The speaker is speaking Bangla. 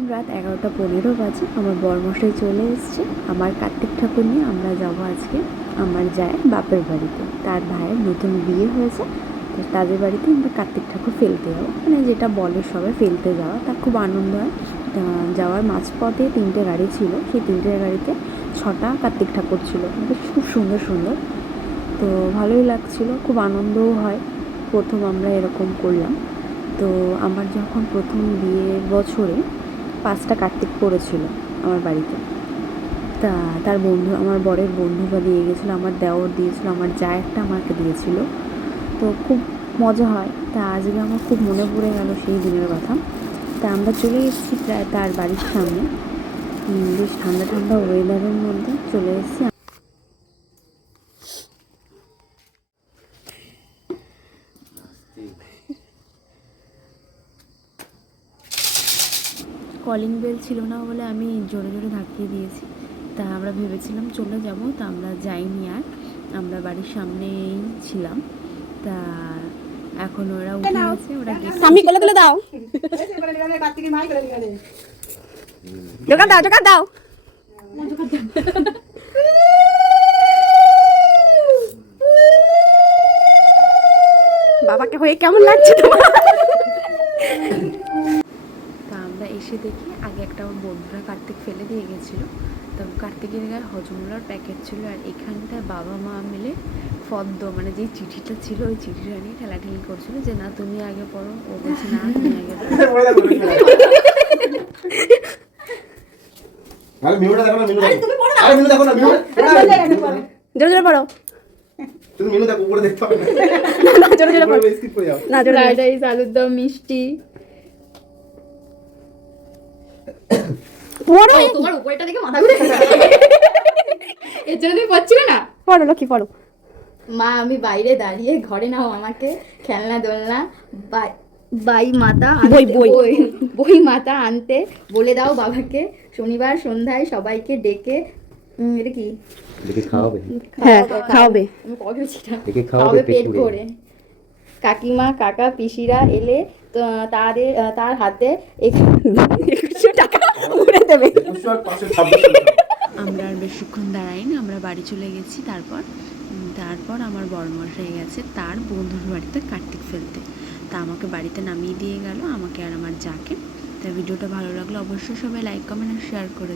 এখন রাত 11:15 বাজে। আমার বরমশাই চলে এসছে আমার কার্তিক ঠাকুর নিয়ে। আমরা যাবো আজকে আমার জায়ের বাপের বাড়িতে। তার ভাইয়ের নতুন বিয়ে হয়েছে, তো তাদের বাড়িতে আমরা কার্তিক ঠাকুর ফেলতে যাবো, মানে যেটা বলে সবাই ফেলতে যাওয়া। তার খুব আনন্দ হয়। যাওয়ার মাঝপথে 3টে গাড়ি ছিল, সেই 3টে গাড়িতে 6টা কার্তিক ঠাকুর ছিল, খুব সুন্দর সুন্দর। তো ভালোই লাগছিলো, খুব আনন্দও হয়। প্রথম আমরা এরকম করলাম। তো আমার যখন প্রথম বিয়ের বছরে 5টা কার্তিক পড়েছিল আমার বাড়িতে। তা তার বন্ধু, আমার বরের বন্ধুরা দিয়ে গেছিলো, আমার দেওর দিয়েছিলো, আমার যা একটা আমাকে দিয়েছিলো। তো খুব মজা হয়। তা আজকে আমার খুব মনে পড়ে গেল সেই দিনের কথা। তা আমরা চলে এসেছি প্রায় তার বাড়ির সামনে। বেশ ঠান্ডা ঠান্ডা ওয়েদারের মধ্যে চলে এসেছি। কলিং বেল ছিল না বলে আমি জোরে জোরে ধাক্কিয়ে দিয়েছি। তা আমরা ভেবেছিলাম চলে যাব, তা আমরা যাইনি আর। আমরা বাড়ির সামনেই ছিলাম। তা এখন ওরা উঠে গেছে, ওরা গেছে। আমি কোলে তুলে দাও, জোগাড় দাও, জোগাড় দাও। বাবাকে হয়ে কেমন লাগছে তোমার? তা আমরা এসে দেখি আগে একটা আমার বন্ধুরা কার্তিক ফেলে দিয়ে গেছিলো। তো কার্তিকের গায়ে হজমোলার প্যাকেট ছিল, আর এখানটায় বাবা মা মিলে ফদ্দ, মানে যেই চিঠিটা ছিল ওই চিঠিটা নিয়ে ঠেলাঠেলি করছিল যে না তুমি আগে পড়ো। ও বলছে না তুমি আগে পড়ো। জোরে জোরে পড়ো। তুমি মেনু দেখো, উপরে দেখতে হবে না, জোরে জোরে পড়ো। স্কিপ করে যাও। না, জোরে জোরে। ফ্রাইড রাইস, আলুর দম, মিষ্টি। পড়ো, তোমার উপরটা দেখে মাথা ঘুরে গেছে। এর জন্য তুমি পড়ছিলে না? পড়ো লক্ষ্মী, পড়ো। মা, আমি বাইরে দাঁড়িয়ে, ঘরে নাও আমাকে, খেলনা দোলনা বাই মাতা আনতে- বই। বই মাতা আনতে বলে দাও বাবাকে। শনিবার সন্ধ্যায় সবাইকে ডেকে এটা কি দেখে খাওয়াবে, হ্যাঁ, খাওয়াবে। আমি কবে সেটা দেখে খাওয়াবে পেট ভরে। কাকিমা কাকা পিসিরা এলে তো তার হাতে 100 টাকা উড়ে দেবে। আমরা আর বেশিক্ষণ দাঁড়াইনি, আমরা বাড়ি চলে গেছি। তারপর আমার বড়মশাই গেছে তার বন্ধুর বাড়িতে কার্তিক ফেলতে। তা আমাকে বাড়িতে নামিয়ে দিয়ে গেল, আমাকে আর আমার যাকে। তা ভিডিওটা ভালো লাগলে অবশ্যই সবাই লাইক কমেন্ট আর শেয়ার করে